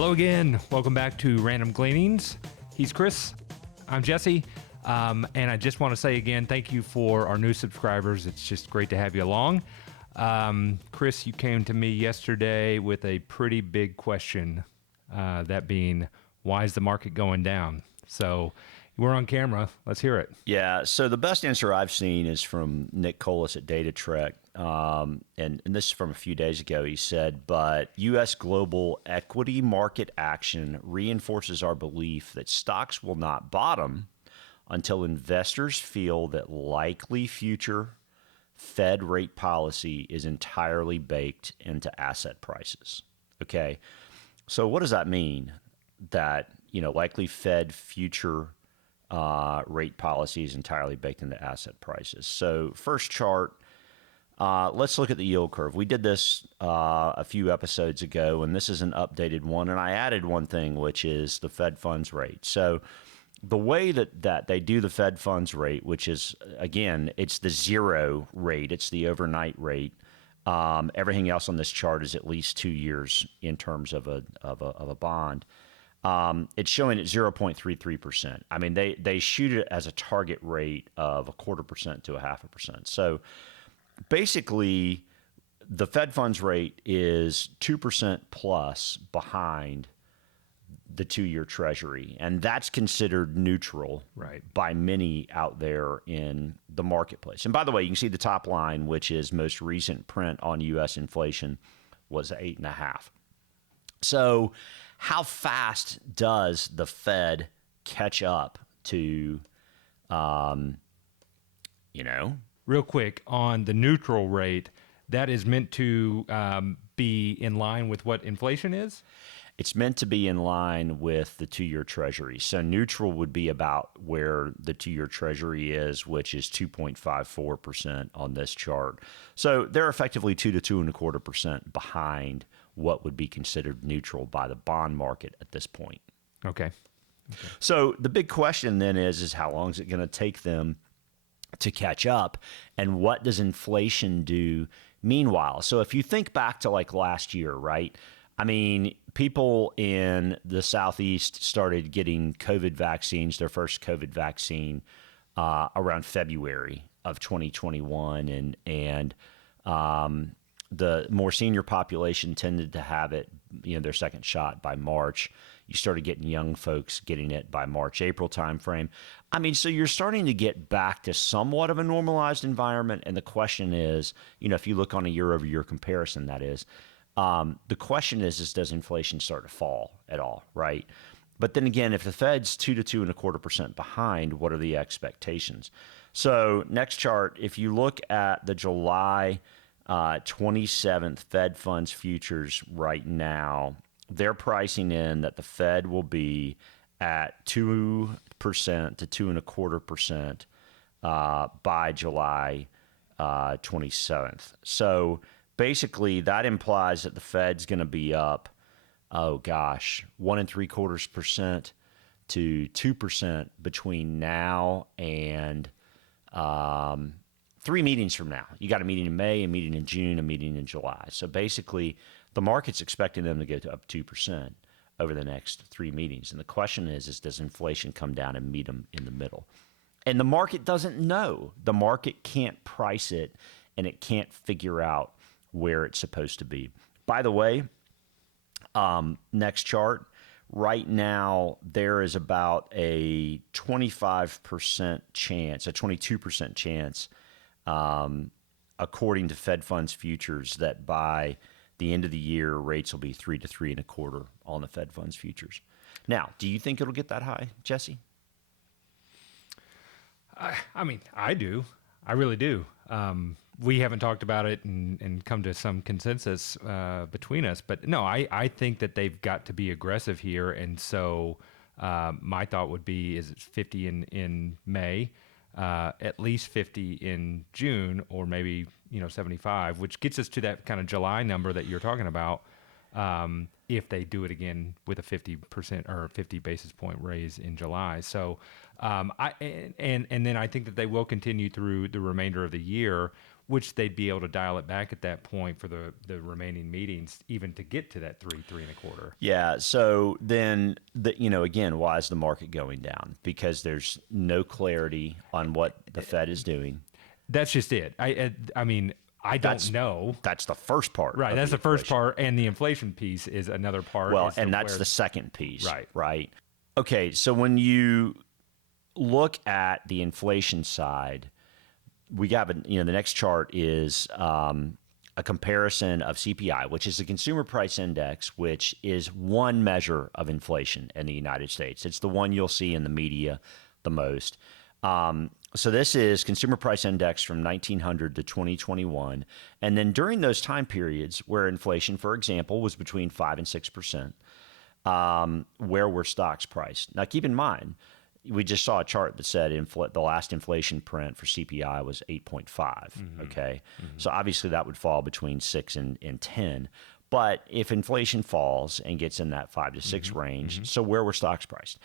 Hello again. Welcome back to Random Gleanings. He's Chris. I'm Jesse. And I just want to say again, thank you for our new subscribers. It's just great to have you along. Chris, you came to me yesterday with a pretty big question, that being, why is the market going down? So we're on camera. Let's hear it. Yeah, so the best answer I've seen is from Nick Colas at Data Trek. And this is from a few days ago. He said, but U.S. global equity market action reinforces our belief that stocks will not bottom until investors feel that likely future Fed rate policy is entirely baked into asset prices. Okay, so what does that mean? That, likely Fed future rate policy is entirely baked into asset prices. So first chart, let's look at the yield curve. We did this a few episodes ago, and this is an updated one. And I added one thing, which is the Fed funds rate. So the way that they do the Fed funds rate, which is, again, it's the zero rate. It's the overnight rate. Everything else on this chart is at least 2 years in terms of a bond. It's showing at 0.33%. I mean, they shoot it as a target rate of 0.25% to 0.5%. So basically, the Fed funds rate is 2% plus behind the 2-year Treasury, and that's considered neutral, right, by many out there in the marketplace. And by the way, you can see the top line, which is most recent print on U.S. inflation, was 8.5. So how fast does the Fed catch up to, Real quick, on the neutral rate, that is meant to be in line with what inflation is? It's meant to be in line with the 2-year Treasury. So neutral would be about where the 2-year Treasury is, which is 2.54% on this chart. So they're effectively 2 to 2.25% behind what would be considered neutral by the bond market at this point. Okay. So the big question then is how long is it going to take them to catch up, and what does inflation do meanwhile? So if you think back to like last year, right? I mean, people in the Southeast started getting COVID vaccines, their first COVID vaccine, around February of 2021. And the more senior population tended to have it, their second shot by March. You started getting young folks getting it by March, April timeframe. I mean, so you're starting to get back to somewhat of a normalized environment. And the question is, if you look on a year-over-year comparison, that is, the question is does inflation start to fall at all, right? But then again, if the Fed's 2 to 2.25% behind, what are the expectations? So next chart, if you look at the July 27th Fed funds futures right now, they're pricing in that the Fed will be at 2% to 2.25% by July 27th. So basically, that implies that the Fed's going to be up, 1.75% to 2% between now and 3 meetings from now. You got a meeting in May, a meeting in June, a meeting in July. So basically, the market's expecting them to go to up 2% over the next 3 meetings. And the question is does inflation come down and meet them in the middle? And the market doesn't know. The market can't price it, and it can't figure out where it's supposed to be. By the way, next chart, right now there is about a 25% chance, a 22% chance, according to Fed funds futures, that by the end of the year, rates will be 3 to 3.25 on the Fed funds futures. Now, do you think it'll get that high, Jesse? I mean, I do. I really do. We haven't talked about it and come to some consensus between us. But no, I think that they've got to be aggressive here. And so my thought would be, is it 50 in May, at least 50 in June, or maybe 75, which gets us to that kind of July number that you're talking about. If they do it again with a 50% or 50 basis point raise in July. So, and then I think that they will continue through the remainder of the year which they'd be able to dial it back at that point for the remaining meetings, even to get to that 3.25. Yeah. So then, again, why is the market going down? Because there's no clarity on what the Fed is doing. That's just it. I mean, I don't know. That's the first part. Right. of That's the first inflation. part. And the inflation piece is another part. Well, as to and that's where- the second piece. Right. Right. Okay. So when you look at the inflation side, we got, the next chart is a comparison of CPI, which is the Consumer Price Index, which is one measure of inflation in the United States. It's the one you'll see in the media the most. So this is Consumer Price Index from 1900 to 2021. And then during those time periods where inflation, for example, was between 5 and 6%, where were stocks priced? Now, keep in mind, we just saw a chart that said the last inflation print for CPI was 8.5. Okay. So obviously that would fall between 6 and 10. But if inflation falls and gets in that 5 to 6 range, so where were stocks priced?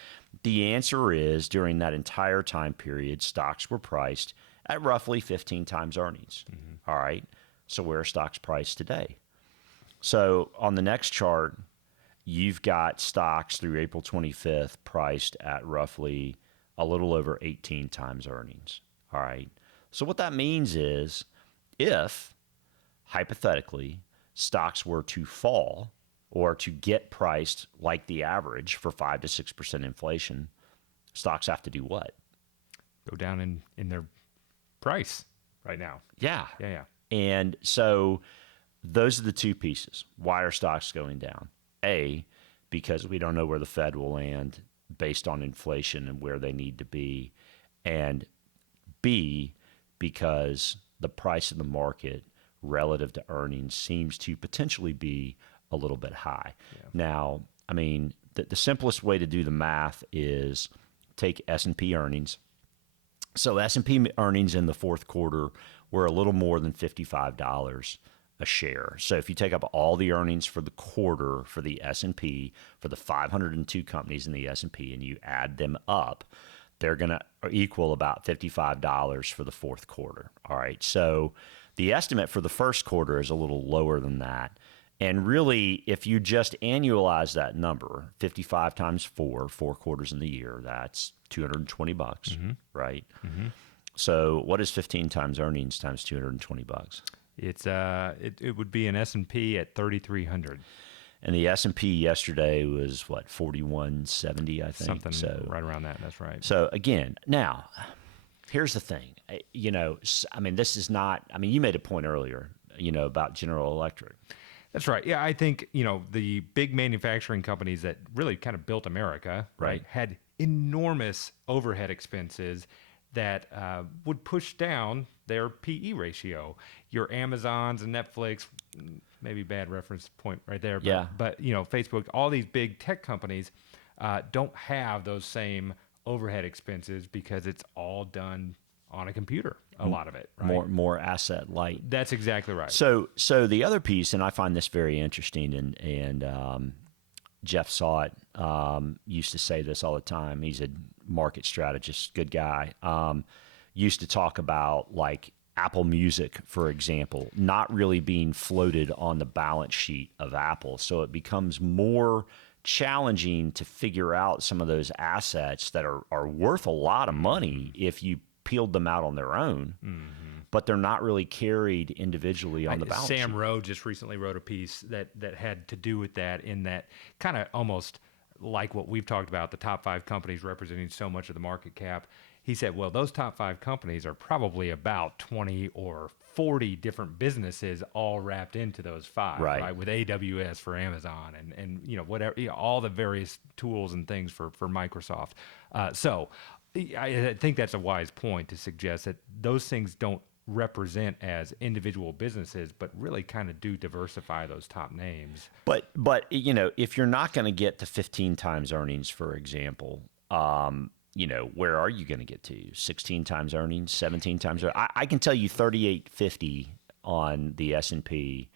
The answer is during that entire time period, stocks were priced at roughly 15 times earnings. All right. So where are stocks priced today? So on the next chart, you've got stocks through April 25th priced at roughly a little over 18 times earnings. All right. So what that means is if, hypothetically, stocks were to fall or to get priced like the average for 5 to 6% inflation, stocks have to do what? go down in their price right now. Yeah. Yeah. And so those are the two pieces. Why are stocks going down? A, because we don't know where the Fed will land based on inflation and where they need to be. And B, because the price of the market relative to earnings seems to potentially be a little bit high. Yeah. Now, I mean, the simplest way to do the math is take S&P earnings. So S&P earnings in the fourth quarter were a little more than $55 a share. So if you take up all the earnings for the quarter for the S&P, for the 502 companies in the S&P, and you add them up, they're going to equal about $55 for the fourth quarter. All right. So the estimate for the first quarter is a little lower than that. And really, if you just annualize that number, 55 times 4 quarters in the year, that's $220, right? So what is 15 times earnings times $220? It's it would be an S&P at 3,300. And the S&P yesterday was what, 4170, I think. Something so right around that. That's right. So again, now here's the thing. I mean, this is not. I mean, you made a point earlier, about General Electric. That's right. Yeah, I think, the big manufacturing companies that really kind of built America, right, had enormous overhead expenses that would push down their PE ratio. Your Amazons and Netflix, maybe bad reference point right there. But, Yeah. But, Facebook, all these big tech companies don't have those same overhead expenses because it's all done on a computer, a lot of it, right? More asset light. That's exactly right. So the other piece, and I find this very interesting, and Jeff saw it, used to say this all the time. He's a market strategist, good guy. Used to talk about like Apple Music, for example, not really being floated on the balance sheet of Apple. So it becomes more challenging to figure out some of those assets that are worth a lot of money if you peeled them out on their own, but they're not really carried individually on the balance sheet. Sam Rowe just recently wrote a piece that had to do with that, in that kind of almost like what we've talked about, the top 5 companies representing so much of the market cap. He said, well, those top 5 companies are probably about 20 or 40 different businesses all wrapped into those 5, right? With AWS for Amazon and whatever, all the various tools and things for Microsoft. So I think that's a wise point to suggest that those things don't represent as individual businesses, but really kind of do diversify those top names. But if you're not going to get to 15 times earnings, for example, where are you going to get to? 16 times earnings, 17 times earnings? I can tell you 3850 on the S&P,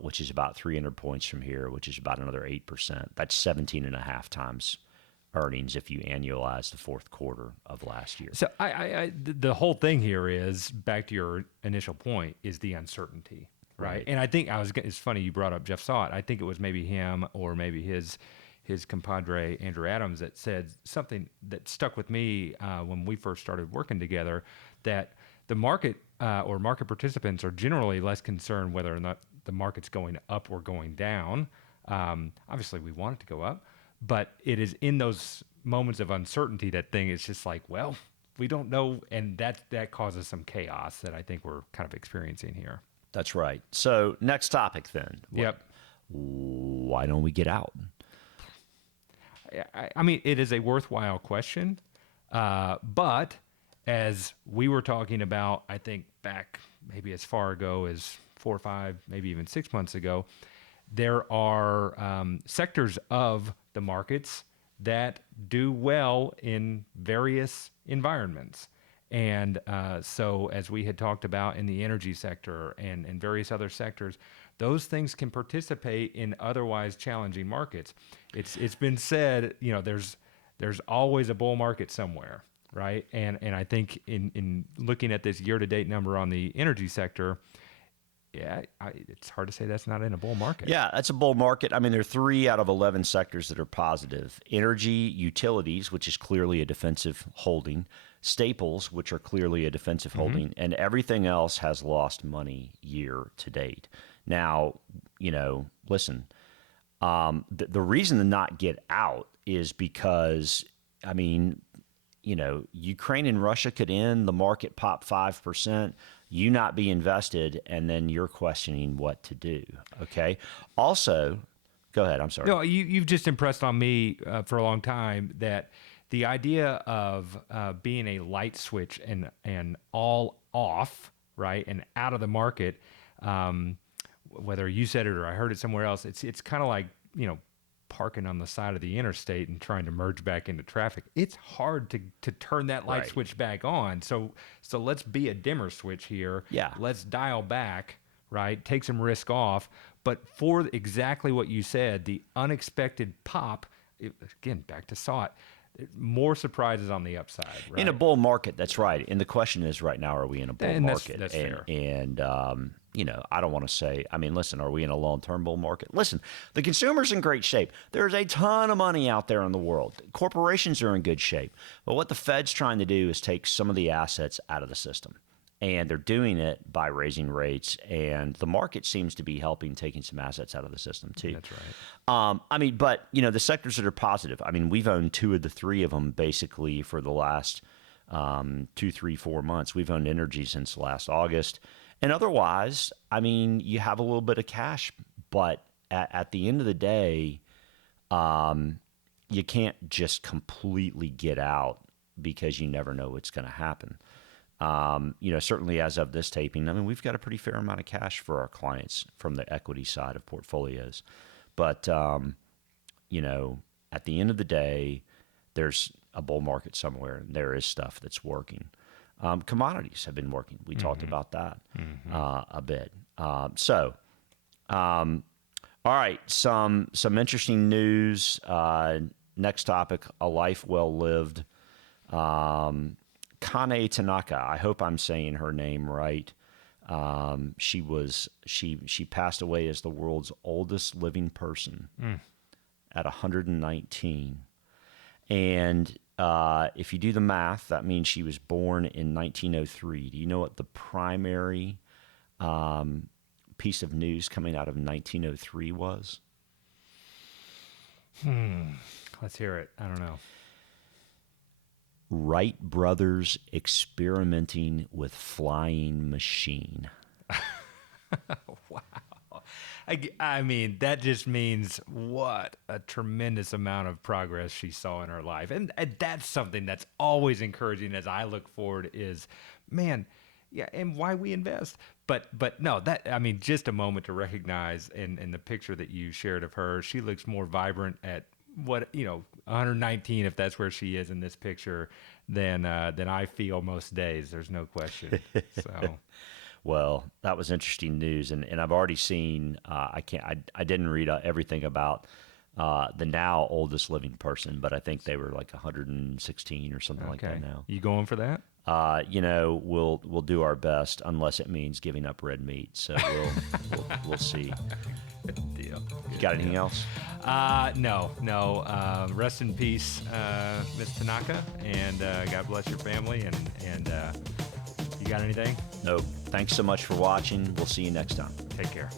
which is about 300 points from here, which is about another 8%. That's 17 and a half times earnings if you annualize the fourth quarter of last year. So the whole thing here is back to your initial point is the uncertainty, right? And I think it's funny you brought up Jeff Sott. I think it was maybe him or maybe his compadre Andrew Adams that said something that stuck with me when we first started working together, that the market or market participants are generally less concerned whether or not the market's going up or going down. Obviously, we want it to go up, but it is in those moments of uncertainty that thing is just like, well, we don't know, and that causes some chaos that I think we're kind of experiencing here. That's right. So next topic then. Yep. Why don't we get out? I mean, it is a worthwhile question, but as we were talking about, I think back maybe as far ago as 4 or 5, maybe even 6 months ago, there are sectors of the markets that do well in various environments. And so as we had talked about in the energy sector and various other sectors, those things can participate in otherwise challenging markets. It's been said, there's always a bull market somewhere, right? And I think in looking at this year-to-date number on the energy sector, it's hard to say that's not in a bull market. Yeah, that's a bull market. I mean, there are 3 out of 11 sectors that are positive. Energy, utilities, which is clearly a defensive holding, staples, which are clearly a defensive holding, and everything else has lost money year to date. Now, listen, the reason to not get out is because, I mean, Ukraine and Russia could end, the market pop 5%, you not be invested, and then you're questioning what to do. Okay. Also, go ahead. I'm sorry. No, you've just impressed on me for a long time that the idea of being a light switch and all off, right, and out of the market, whether you said it or I heard it somewhere else, it's kind of like, parking on the side of the interstate and trying to merge back into traffic. It's hard to turn that light switch back on. So let's be a dimmer switch here. Yeah. Let's dial back, right? Take some risk off. But for exactly what you said, the unexpected pop, again, back to SOT, more surprises on the upside. Right? In a bull market, that's right. And the question is right now, are we in a bull market? That's fair. And I don't want to say, I mean, listen, are we in a long-term bull market? Listen, the consumer's in great shape. There's a ton of money out there in the world. Corporations are in good shape. But what the Fed's trying to do is take some of the assets out of the system. And they're doing it by raising rates. And the market seems to be helping taking some assets out of the system, too. That's right. But the sectors that are positive, I mean, we've owned 2 of the 3 of them basically for the last 2, 3, 4 months. We've owned energy since last August. And otherwise, I mean, you have a little bit of cash, but at the end of the day, you can't just completely get out because you never know what's going to happen. Certainly as of this taping, I mean, we've got a pretty fair amount of cash for our clients from the equity side of portfolios. But, at the end of the day, there's a bull market somewhere, and there is stuff that's working. Commodities have been working. We talked about that a bit. All right, some interesting news. Next topic, a life well lived. Kane Tanaka, I hope I'm saying her name right. She passed away as the world's oldest living person at 119. And if you do the math, that means she was born in 1903. Do you know what the primary piece of news coming out of 1903 was? Let's hear it. I don't know. Wright brothers experimenting with flying machine. Wow. I mean, that just means what a tremendous amount of progress she saw in her life. And that's something that's always encouraging as I look forward is, man, yeah, and why we invest. But no, just a moment to recognize in the picture that you shared of her, she looks more vibrant at 119, if that's where she is in this picture, than I feel most days. There's no question. So, well, that was interesting news, and I've already seen. I didn't read everything about the now oldest living person, but I think they were like 116 or something like that now. You going for that? We'll do our best, unless it means giving up red meat. So we'll see. Good deal. You got anything else? No. Rest in peace, Miss Tanaka, and God bless your family. And you got anything? Nope. Thanks so much for watching. We'll see you next time. Take care.